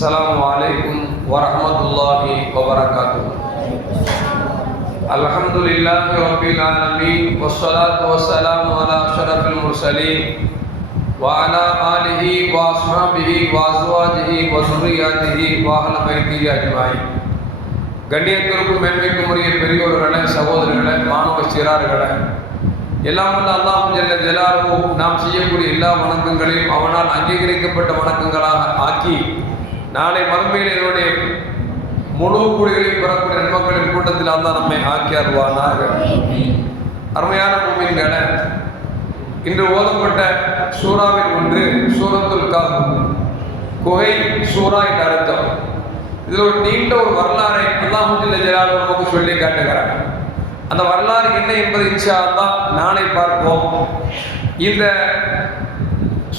السلام عليكم ورحمة الله وبركاته الحمد لله رب العالمين والصلاة والسلام على أشرف المرسلين وعلى آله وأصحابه وأزواجه وذرياته وأهل بيته أجمعين கண்ணியத்திற்கும் மேன்மைக்கும் உரிய பெரியோர்களே சகோதரர்களே மாணவ சிறார்களே எல்லாம் வல்ல அல்லாஹ் ஜல்ல ஜலாலுஹு நாம் செய்யக்கூடிய எல்லா வணக்கங்களையும் அவனால் அங்கீகரிக்கப்பட்ட வணக்கங்களாக ஆக்கி நாளை மறுமையில் என்னுடைய முழு குடிகளையும் பெறக்கூடிய நன்மக்களின் கூட்டத்தில் தான் நம்மை ஆக்கி அருவானாக அருமையான பூமியின் இன்று ஓதப்பட்ட சூறாவில் ஒன்று சூரத்துல் காஃப் குகை சூறா என்ற அர்த்தம். இதில் ஒரு நீண்ட ஒரு வரலாறை அல்லாஹுல்ல ஜலாலு நமக்கு சொல்லி காட்டுகிறார். அந்த வரலாறு என்ன என்பதை இன்ஷா அல்லாஹ் நாளை பார்ப்போம். இந்த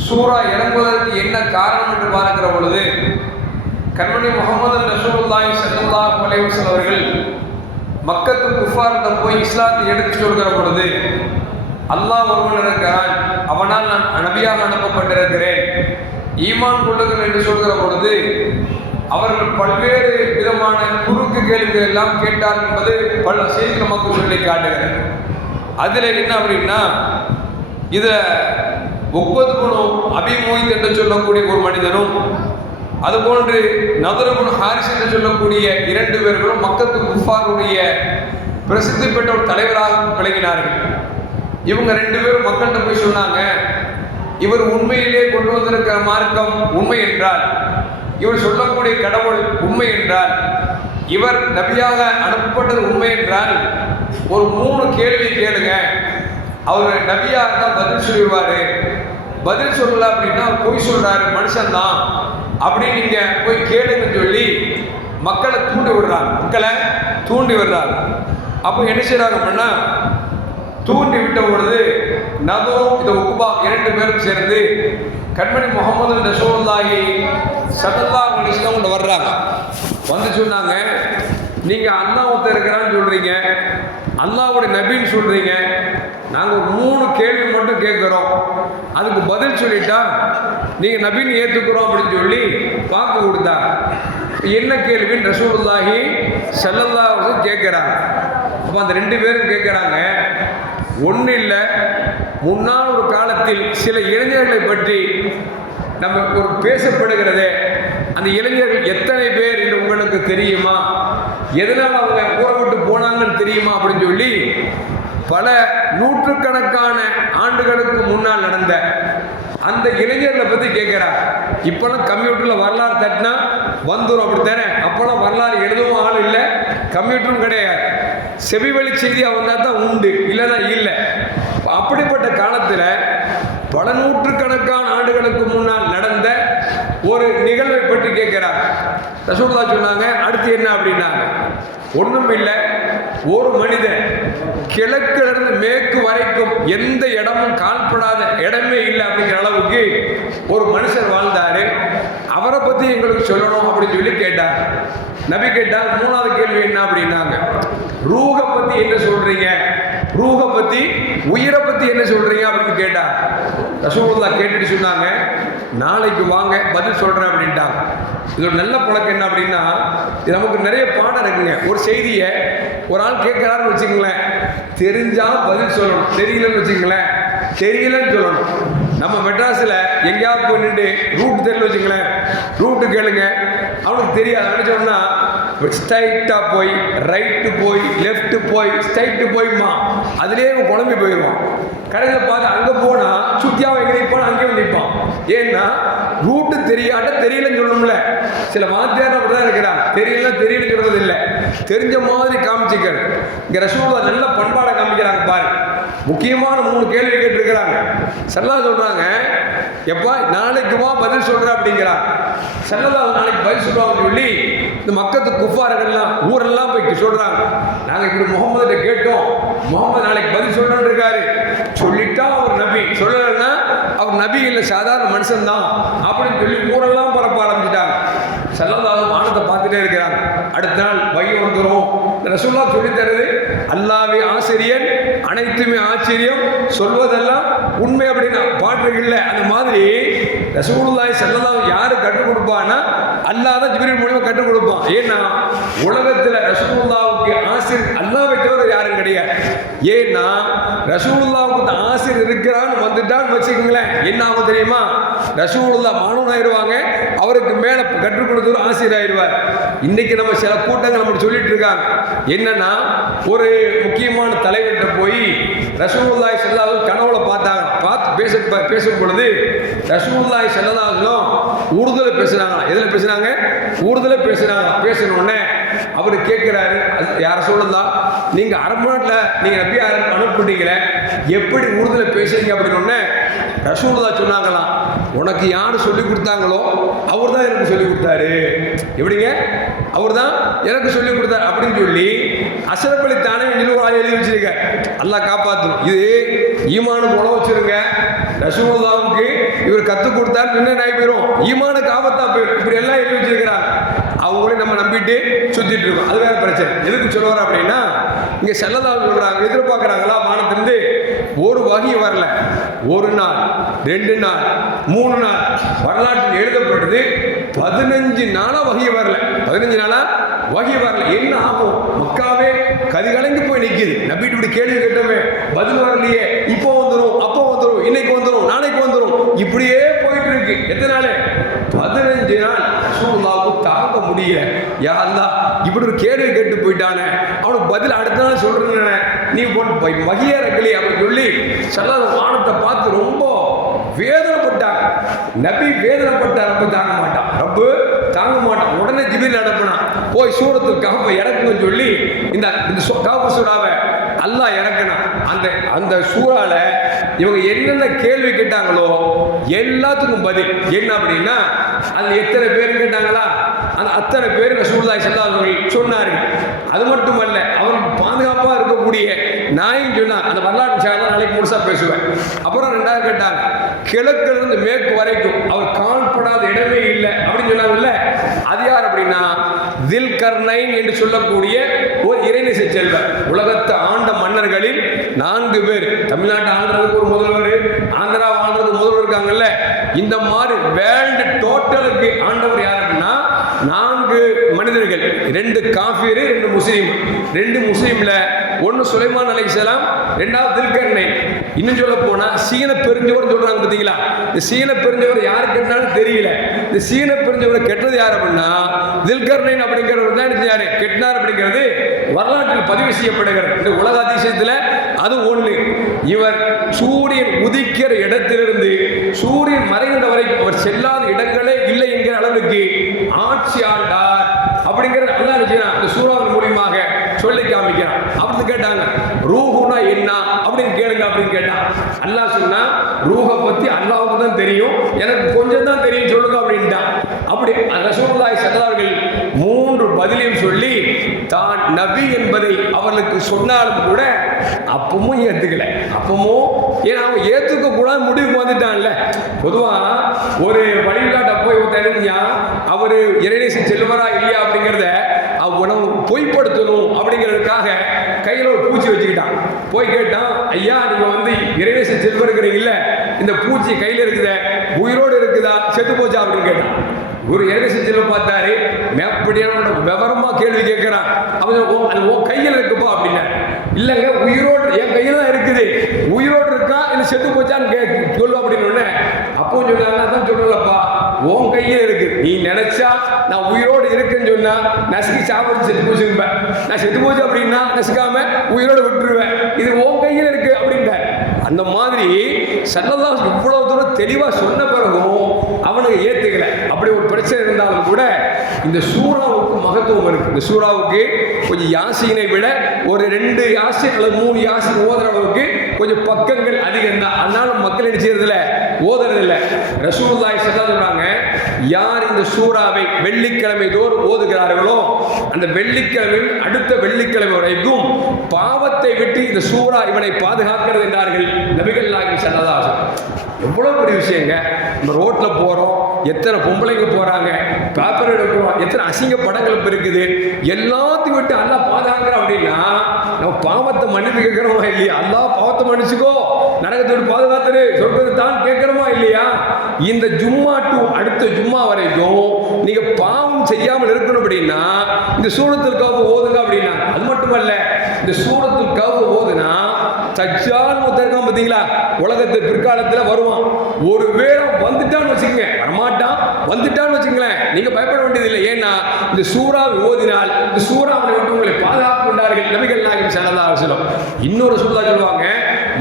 சூறா இறங்குவதற்கு என்ன காரணம் என்று பார்க்கிற பொழுது கண்மணி முகமது ரசூலுல்லாஹி ஸல்லல்லாஹு அலைஹி வஸல்லம் அவர்கள் மக்கத்து குஃபார்கிட்ட போய் இஸ்லாத்தை எடுத்து சொல்கிற பொழுது அல்லாஹ் ஒருவன் இருக்கிறான். அவனால் நான் நபியாக அனுப்பப்பட்டிருக்கிறேன். ஈமான் கொள்ளுங்கள் என்று சொல்கிற பொழுது அவர்கள் பல்வேறு விதமான குறுக்கு கேள்விகள் எல்லாம் கேட்டார் என்பது பல செய்தி நமக்கு சொல்லி காட்டுகிறது. அதில் என்ன அப்படின்னா இதை ஒப்பது குணம் அபிமோயித் என்று சொல்லக்கூடிய ஒரு மனிதனும் அதுபோன்று நதரகுன் ஹாரிஸ் என்று சொல்லக்கூடிய இரண்டு பேர்களும் மக்கத்து குஃபாருடைய பிரசித்தி பெற்ற ஒரு தலைவராக விளங்கினார்கள். இவங்க ரெண்டு பேரும் மக்கள்கிட்ட போய் சொன்னாங்க இவர் உண்மையிலே கொண்டு வந்திருக்கிற மார்க்கம் உண்மை என்றால் இவர் சொல்லக்கூடிய கடவுள் உண்மை என்றால் இவர் நபியாக அனுப்பப்பட்டது உண்மை என்றால் ஒரு மூணு கேள்வி கேளுங்க. அவர் நபியாக தான் பதில் சொல்லிடுவாரு. பதில் சொல்லல அப்படின்னா பொய் சொல்றாரு மனுஷன்தான். அப்படின்னு நீங்க போய் கேளுங்கன்னு சொல்லி மக்களை தூண்டி விடுறாங்க. மக்களை தூண்டி விடுறாங்க. அப்போ என்ன செய்கிறாங்க அப்படின்னா தூண்டி விட்ட பொழுது நதோ இந்த உக்குபா இரண்டு பேரும் சேர்ந்து கண்மணி முகமது ரசூலுல்லாஹி சதல்லா மனுஷன் கொண்டு வர்றாங்க. வந்து சொன்னாங்க நீங்க அண்ணா ஒருத்தர் இருக்கிறான்னு சொல்றீங்க. அல்லாஹ்வுடைய நபின்னு சொல்றீங்க. நாங்கள் ஒரு மூணு கேள்வி மட்டும் கேட்குறோம் அதுக்கு பதில் சொல்லிட்டா நீங்கள் நபின்னு ஏற்றுக்குறோம் அப்படின்னு சொல்லி வாக்கு கொடுத்தா என்ன கேள்வின்னு ரசூலுல்லாஹி செல்லல்லா அலைஹி கேட்குறாங்க அப்போ அந்த ரெண்டு பேரும் கேட்குறாங்க ஒன்றும் இல்லை முன்னாள் ஒரு காலத்தில் சில இளைஞர்களை பற்றி நம்ம ஒரு பேசப்படுகிறதே அந்த இளைஞர்கள் எத்தனை பேர் என்று உங்களுக்கு தெரியுமா? எதனால் அவங்க ஊரை விட்டு போனாங்கன்னு தெரியுமா அப்படின்னு சொல்லி பல நூற்றுக்கணக்கான ஆண்டுகளுக்கு முன்னால் நடந்த அந்த இளைஞர்களை பற்றி கேட்குறாங்க இப்போல்லாம் கம்ப்யூட்டரில் வரலாறு தட்டினா வந்துடும் அப்படி தானே? அப்போல்லாம் வரலாறு எழுதவும் ஆள் இல்லை கம்ப்யூட்டரும் கிடையாது. செவிவழி செய்தி வந்தால் தான் உண்டு இல்லைன்னா இல்லை. அப்படிப்பட்ட காலத்தில் பல நூற்றுக்கணக்கான ஆண்டுகளுக்கு முன்னால் நடந்த ஒரு நிகழ்வை பற்றி கேட்கிறார் ரசூல்லா சொன்னாங்க அடுத்து என்ன அப்படின்னாங்க ஒன்றும் இல்லை ஒரு மனிதன் கிழக்கிலிருந்து மேற்கு வரைக்கும் எந்த இடமும் கால்படாத இடமே இல்லை அப்படிங்கிற அளவுக்கு ஒரு மனுஷர் வாழ்ந்தாரு. அவரை பற்றி எங்களுக்கு சொல்லணும் அப்படின்னு சொல்லி கேட்டார். நபி கேட்டால் மூணாவது கேள்வி என்ன அப்படின்னாங்க. ரூக பற்றி என்ன சொல்றீங்க? ரூக பற்றி உயிரை பற்றி என்ன சொல்றீங்க அப்படின்னு கேட்டார். ரசூலுல்லா கேட்டுட்டு சொன்னாங்க. நாளைக்கு வாங்க பதில் சொல்கிறேன் அப்படின்ட்டாங்க. இது ஒரு நல்ல பழக்கம் என்ன அப்படின்னா நமக்கு நிறைய பாடம் இருக்குங்க. ஒரு செய்தியை ஒரு ஆள் கேட்குறாருன்னு வச்சுங்களேன் தெரிஞ்சால் பதில் சொல்லணும். தெரியலன்னு வச்சுங்களேன் தெரியலன்னு சொல்லணும். நம்ம மெட்ராஸில் எங்கேயாவது போய் நின்று ரூட் தெரியல வச்சுங்களேன் ரூட்டு கேளுங்க. அவனுக்கு தெரியாது. என்ன ஸ்ட்ரைட்டாக போய் ரைட்டு போய் லெஃப்ட்டு போய் ஸ்ட்ரைட்டு போய்மா அதுலேயே அவன் குழம்பி போயிடுவான். கடையில் பார்த்து அங்கே போனால் சுத்தியாக எங்கே நிற்பான் அங்கே நிற்பான் ஏன்னா ரூட்டு தெரியாட்ட தெரியலன்னு சொல்லணும்ல சில வாத்தியார் அப்படி தான் இருக்கிறான் தெரியல சொல்கிறது இல்லை. தெரிஞ்ச மாதிரி காமிச்சிக்கிறது இங்கே ரசூலா நல்ல பண்பாடை காமிக்கிறாங்க பாரு. முக்கியமான மூணு கேள்வி கேட்டிருக்கிறாங்க. செல்லா சொல்கிறாங்க எப்பா நாளைக்குமா பதில் சொல்கிற அப்படிங்கிறா செல்லல்லா நாளைக்கு பதில் சொல்லுவாங்கன்னு சொல்லி இந்த மக்கத்து குஃபார்கள்லாம் ஊரெல்லாம் போய் சொல்கிறாங்க நாங்கள் இப்படி முகமது கேட்டோம். முகமது நாளைக்கு பதில் சொல்கிறேன்னு இருக்காரு. சொல்லிட்டா அவர் நபி. சொல்லலைன்னா அவர் நபி இல்லை சாதாரண மனுஷன்தான். அப்படின்னு சொல்லி ஊரெல்லாம் பரப்ப ஆரம்பிச்சிட்டாங்க. செல்லல்லாவும் கொண்டே இருக்கிறாங்க அடுத்த நாள் பையன் வந்துடும் ரசுல்லா சொல்லித்தருது அல்லாவே ஆசிரியன் அனைத்துமே ஆச்சரியம். சொல்வதெல்லாம் உண்மை அப்படின்னு பாட்டு இல்லை. அந்த மாதிரி ரசூலுல்லாய் செல்லலாம் யாரு கற்றுக் கொடுப்பான்னா அல்லாஹ் தான் ஜிப்ரீல் மூலியமா கற்றுக் கொடுப்பான். ஏன்னா உலகத்தில் ரசூலுல்லாவுக்கு ஆசிரியர் அல்லாஹ்வை தவிர யாரும் கிடையாது. ஏன்னா ரசூலுல்லாவுக்கு ஆசிரியர் இருக்கிறான்னு வந்துட்டான்னு வச்சுக்கோங்களேன். என்ன ஆகும் தெரியுமா? ரசூலுல்லா மாணவன் ஆயிடுவாங்க அவருக்கு மேல கற்றுக் கொடுத்தவர் ஆசிரியர் ஆயிடுவார் இன்னைக்கு நம்ம சில கூட்டங்கள் நம்ம சொல்லிட்டு இருக்காங்க என்னன்னா ஒரு முக்கியமான தலைவர்கிட்ட போய் ரசூலுல்லாய் செல்லாவும் கனவுல பார்த்தாங்க. பார்த்து பேச பேசும் பொழுது ரசூலுல்லாய் செல்லதாகலும் உருதுல பேசுனாங்க எதுல பேசுனாங்க? உருதுல பேசுனாங்க பேசின அவர் கேட்கிறாரு யார சொல்லலாம் நீங்க அரபநாட்டில் நீங்க நபி அனுப்பிட்டீங்களே எப்படி உருதுல பேசுறீங்க? அப்படின்னு ரசூலுல்லா சொன்னாங்களாம். உனக்கு யார் சொல்லி கொடுத்தாங்களோ அவர் தான் எனக்கு சொல்லி கொடுத்தாரு. எப்படிங்க? அவர் தான் எனக்கு சொல்லி கொடுத்தாரு அப்படின்னு சொல்லி அசரப் அலி தானே நிலுவாய் எழுதி வச்சிருக்க நல்லா காப்பாற்றணும் இது ஈமானு போல வச்சிருங்க. ரசூல்லாவுக்கு இவர் கற்றுக் கொடுத்தாரு என்ன நாய் போயிடும் ஈமானுக்கு ஆபத்தா போயிடும் இப்படி எல்லாம் எழுதி வச்சிருக்கிறாங்க அவங்களையும் நம்ம நம்பிட்டு சுத்திட்டு இருக்கோம். அது வேற பிரச்சனை. எதுக்கு சொல்லுவார் அப்படின்னா இங்கே செல்லதா சொல்றாங்க எதிர்பார்க்குறாங்களா? வானத்திலிருந்து ஒரு வகை வரல. ஒரு நாள் ரெண்டு நாள் மூணு நாள். வரலாற்றில் எழுதப்படுது பதினஞ்சு நாளாக வகை வரல. பதினஞ்சு நாளாக வகை வரல. என்ன ஆகும்? மக்காவே கதிகலங்கி போய் நிற்கிது நம்பிட்டு இப்படி கேள்வி கேட்டோமே. பதில் வரலையே. இப்போ வந்துடும் அப்போ வந்துடும் இன்னைக்கு வந்துடும் நாளைக்கு வந்துடும் இப்படியே போயிட்டு இருக்கு. எத்தனை நாள் பதினஞ்சு நாள். ரசூலுல்லாவுக்கு தாங்க முடியல. யா இப்படி ஒரு கேள்வி கேட்டு போயிட்டானே. அவனுக்கு பதில் அடுத்த நாள் சொல்றேன்னு நீ போட்டு வகியா இருக்கலையே அப்படின்னு சொல்லி சல்லாத வானத்தை பார்த்து ரொம்ப வேதனைப்பட்டாங்க. நபி வேதனைப்பட்டார் ரப்பு தாங்க மாட்டான். ரப்பு தாங்க மாட்டான். உடனே ஜிபில் அனுப்பினான். போய் சூரத்துக்கு கஹப்பை இறக்குன்னு சொல்லி இந்த இந்த கஹப்பு சூடாவை அல்லாஹ் இறக்கணும் அந்த அந்த சூறால இவங்க என்னென்ன கேள்வி கேட்டாங்களோ எல்லாத்துக்கும் பதில். என்ன அப்படின்னா அதுல எத்தனை பேர் கேட்டாங்களா? அந்த அத்தனை பேர் ரசூலுல்லாஹி ஸல்லல்லாஹு அலைஹி வஸல்லம் சொன்னார்கள் அது மட்டுமல்ல அவருக்கு பாதுகாப்பாக இருக்கக்கூடிய நாயும் சொன்னாங்க அந்த வரலாற்று சார் பேசுவேன். அப்புறம் ரெண்டாவது கேட்டாங்க கிழக்கிலிருந்து மேற்கு வரைக்கும் அவர் காணப்படாத இடமே இல்லை. அப்படின்னு சொன்னாங்கல்ல அது யார் அப்படின்னா தில் கர்ணைன் என்று சொல்லக்கூடிய ஒரு இறைநிசை செல்வர். உலகத்தை ஆண்ட மன்னர்களில் நான்கு பேர். தமிழ்நாட்டை ஆண்டுறதுக்கு ஒரு முதல்வர் ஆந்திரா ஆண்டுறதுக்கு முதல்வர் இருக்காங்கல்ல. இந்த மாதிரி வேர்ல்டு டோட்டலுக்கு ஆண்டவர் யார் அப்படின்னா நான்கு மனிதர்கள். ரெண்டு காஃபியர் ரெண்டு முஸ்லீம். ரெண்டு முஸ்லீமில் ஒன்னு சுலைமான் அலைஹிஸ்ஸலாம் ரெண்டாவது தில்கர்ணை. இன்னும் சொல்ல போனால் சீன பெருஞ்சவர் சொல்கிறாங்க பார்த்தீங்களா இந்த சீன பெருஞ்சவர் யார் கெட்டாலும் தெரியல. இந்த சீன பெருஞ்சவரை கெட்டது யார் அப்படின்னா தில்கர்னைன் அப்படிங்கிறவர் தான் என்ன யார்? கெட்டினார் அப்படிங்கிறது வரலாற்றில் பதிவு செய்யப்படுகிறது. இந்த உலக அதிசயத்தில் அது ஒன்று இவர் சூரியன் உதிக்கிற இடத்திலிருந்து சூரியன் மறைந்த வரைக்கும் அவர் செல்லாத இடங்களே இல்லை என்கிற அளவுக்கு ஆட்சி ஆண்டார் அப்படிங்கிறது அல்லா நினைச்சான் இந்த சூறாவின் சொல்லி காமிக்கிறான். அப்படின்னு கேட்டாங்க. ரூஹுனா என்ன? அப்படின்னு கேளுங்க அப்படின்னு கேட்டான் அல்லாஹ் சொன்னா ரூஹை பத்தி அல்லாவுக்கு தான் தெரியும். எனக்கு கொஞ்சம் தான் தெரியும் சொல்லுங்க அப்படின்ட்டான் அப்படி ரசூல்லாய் ஸல்லல்லாஹு மூன்று பதிலையும் சொல்லி தான் நபி என்பதை அவர்களுக்கு சொன்னாலும் கூட அப்பவும் ஏத்துக்கல. அப்பவும் ஏன்னா அவன் ஏத்துக்க கூடாது முடிவுக்கு வந்துட்டான்ல. பொதுவா ஒரு வழிகாட்ட போய் தெரிஞ்சா அவரு இறைநேசி செல்வரா இல்லையா அப்படிங்கிறத உணவு பொய்ப்படுத்தணும் அப்படிங்கிறதுக்காக கையில் ஒரு பூச்சி வச்சுக்கிட்டான். போய் கேட்டான் ஐயா நீங்க வந்து இறைநேசி செல்வருக்கிறீங்கல்ல இந்த பூச்சி கையில் இருக்குதே உயிரோடு இருக்குதா செத்து போச்சா? அப்படின்னு கேட்டான். ஒரு இறைநேசி செல்வம் பார்த்தாரு மேப்படியான விவரமா கேள்வி கேட்கிறான். அவன் "ஓ, அது உன் கையில் இருக்குப்பா அப்படின்னா இல்லைங்க உயிரோடு என் கையில் தான் இருக்குது. உயிரோடு இருக்கா இல்லை செத்து போச்சான்னு கே சொல்லு அப்படின்னு உடனே அப்போ சொன்னாங்க அதான் சொல்லலாம் உன் கையில் இருக்கு. நீ நினைச்சா நான் உயிரோடு இருக்குன்னு சொன்னா நசுக்கி சாப்பிட்டு செத்து போச்சுருப்பேன் நான் செத்து போச்சு அப்படின்னா நசுக்காம உயிரோடு விட்டுருவேன். இது உன் கையில் இருக்கு அப்படின்ட்டார் அந்த மாதிரி சல்லல்லா இவ்வளவு தூரம் தெளிவாக சொன்ன பிறகும் அவனுக்கு ஏத்துக்கல. அப்படி ஒரு பிரச்சனை இருந்தாலும் கூட இந்த சூறாவுக்கு மகத்துவம் இருக்கு. இந்த சூறாவுக்கு கொஞ்சம் யாசினை விட ஒரு ரெண்டு யாசி அல்லது மூணு யாசி ஓதுற அளவுக்கு கொஞ்சம் பக்கங்கள் அதிகம் தான் அதனால மக்கள் என்ன செய்யறதில்ல? ஓதுறதில்ல. ரசூல்லாய் ஸல்லல்லாஹு சொல்றாங்க யார் இந்த சூறாவை வெள்ளிக்கிழமை தோறும் ஓதுகிறார்களோ அந்த வெள்ளிக்கிழமை அடுத்த வெள்ளிக்கிழமை வரைக்கும் பாவத்தை விட்டு இந்த சூறா இவனை பாதுகாக்கிறது என்றார்கள் நபிகள் நாயகம் சன்னதாசன் எவ்வளோ பெரிய விஷயங்க. நம்ம ரோட்டில் போகிறோம் எத்தனை பொம்பளைங்க போகிறாங்க பேப்பர் எடுக்கிறோம் எத்தனை அசிங்க படங்கள் இருக்குது எல்லாத்தையும் விட்டு அல்லா பாதுகாக்கிறோம் அப்படின்னா நம்ம பாவத்தை மன்னிப்பு கேட்கிறோமா இல்லையா? அல்லா பாவத்தை மன்னிச்சுக்கோ. நரகத்தோடு விட்டு பாதுகாத்துரு சொல்றது தான் கேட்கிறோமா இல்லையா? இந்த ஜும்மா டு அடுத்த ஜும்மா வரைக்கும் நீங்க பாவம் செய்யாமல் இருக்கணும் அப்படின்னா இந்த சூரத்தில் கவு ஓதுங்க அப்படின்னா அது மட்டுமல்ல இந்த சூரத்தில் கவு ஓதுனா சச்சால் முத்தர்க்கான் பார்த்தீங்களா? உலகத்து பிற்காலத்தில் வருவான். ஒரு வேளை வந்துட்டான்னு வச்சுக்கங்க வரமாட்டான். வந்துட்டான்னு வச்சுங்களேன் நீங்க பயப்பட வேண்டியதில்லை. ஏன்னா இந்த சூறாவை ஓதினால் இந்த சூறாவை விட்டு உங்களை பாதுகாப்பு கொண்டார்கள் நபிகள் நாயகம் சல்லா சொல்லும் இன்னொரு சூறா சொல்லுவாங்க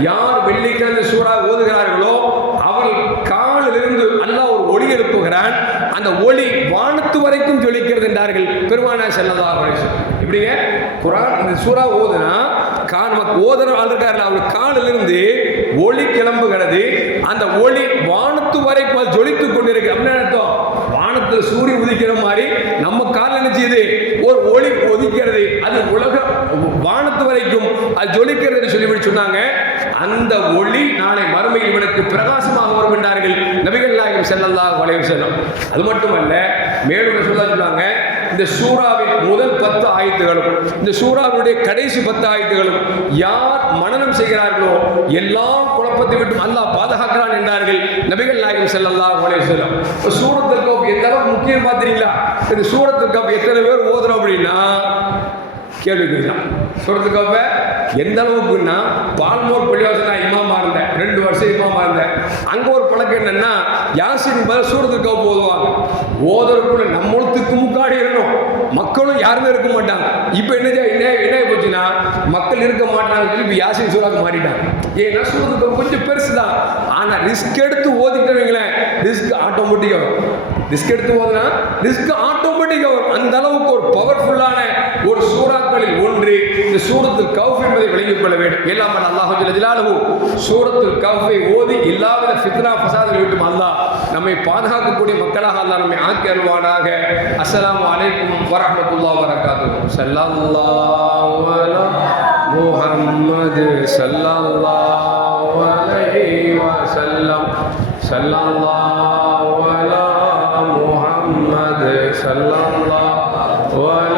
யார் வெள்ளிக்கிழமை சூறா ஓதுகிறார்களோ அவர்கள் காலிலிருந்து அல்லாஹ் ஒரு ஒளி எழுப்புகிறான். அந்த ஒளி வானத்து வரைக்கும் ஜொலிக்கிறது என்றார்கள் பெருமானா செல்லதா இப்படிங்க குரான் இந்த சூறா ஓதுனா கா நமக்கு ஓதுற ஆள் இருக்காருல்ல அவர் காலிலிருந்து ஒளி கிளம்புகிறது. அந்த ஒளி வானத்து வரைக்கும் அது ஜொலித்துக் கொண்டிருக்கு. அப்படின்னு அர்த்தம். வானத்தில் சூரியன் உதிக்கிற மாதிரி நம்ம கால் நினைச்சது. ஒரு ஒளி ஒதிக்கிறது. அது உலக வானத்து வரைக்கும் அது ஜொலிக்கிறது சொல்லிவிட்டு சொன்னாங்க. அந்த ஒளி நாளை மறுமையில் இவனுக்கு பிரகாசமாக வரும் என்றார்கள் நபிகள் நாயகம் செல்லல்லாஹு அலைஹி செல்லும் அது மட்டுமல்ல மேலும் சொல்ல சொன்னாங்க இந்த சூறாவின் முதல் பத்து ஆயத்துகளும் இந்த சூறாவினுடைய கடைசி பத்து ஆயத்துகளும் யார் மனநம் செய்கிறார்களோ எல்லா குழப்பத்தை விட்டு அல்லாஹ் பாதுகாக்கிறான் என்றார்கள் நபிகள் நாயகம் செல்லல்லாஹு அலைஹி செல்லும் சூரத்திற்கு எந்த அளவுக்கு முக்கியம் பார்த்தீங்களா இந்த சூரத்திற்கு எத்தனை பேர் ஓ கேள்வி கேட்கலாம் எந்த அளவுக்குன்னா பால்மோர் பள்ளிவாசல் நான் இமாமா இருந்தேன். ரெண்டு வருஷம் இமாமா இருந்தேன். அங்கே ஒரு பழக்கம் என்னன்னா யாசின் பதில் சூரத்துக்காக போதுவாங்க ஓதறக்குள்ள நம்மளுக்கு முக்காடி இருக்கணும். மக்களும் யாருமே இருக்க மாட்டாங்க. இப்போ என்ன என்ன என்ன போச்சுன்னா மக்கள் இருக்க மாட்டாங்க சொல்லி இப்போ யாசின் சூறாக்கு மாறிட்டாங்க. ஏன்னா சூரத்துக்கு கொஞ்சம் பெருசு தான் ஆனால் ரிஸ்க் எடுத்து ஓதிட்டு வைங்களேன். ரிஸ்க் ஆட்டோமேட்டிக்காக வரும். ரிஸ்க் எடுத்து ஓதுனா ரிஸ்க் ஆட்டோமேட்டிக்காக வரும். அந்த அளவுக்கு ஒரு பவர்ஃபுல்லான ஒரு சூறாக்களில் ஒன்று இந்த சூரத்தில் கவுஃப் என்பதை விளங்கிக் கொள்ள வேண்டும். எல்லாம் அல்லாஹு ஜலாலஹு. சூரத்தில் கவுஃபை ஓதி இல்லாத ஃபித்னா ஃபசாதை விட்டும் அல்லாஹ் நம்மை பாதுகாக்கக்கூடிய மக்களாக அல்லாஹ் நம்மை ஆக்கி அருவானாக அஸ்லாம் அலைக்கும் வரமத்துல்லா வரகாத்து ஸல்லல்லாஹு முஹம்மது ஸல்லல்லாஹு அலைஹி வஸல்லம். முஹம்மது ஸல்லல்லாஹு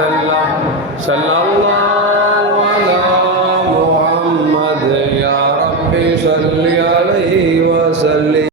அலைஹி வஸல்லம் ஸல்லல்லாஹு அலா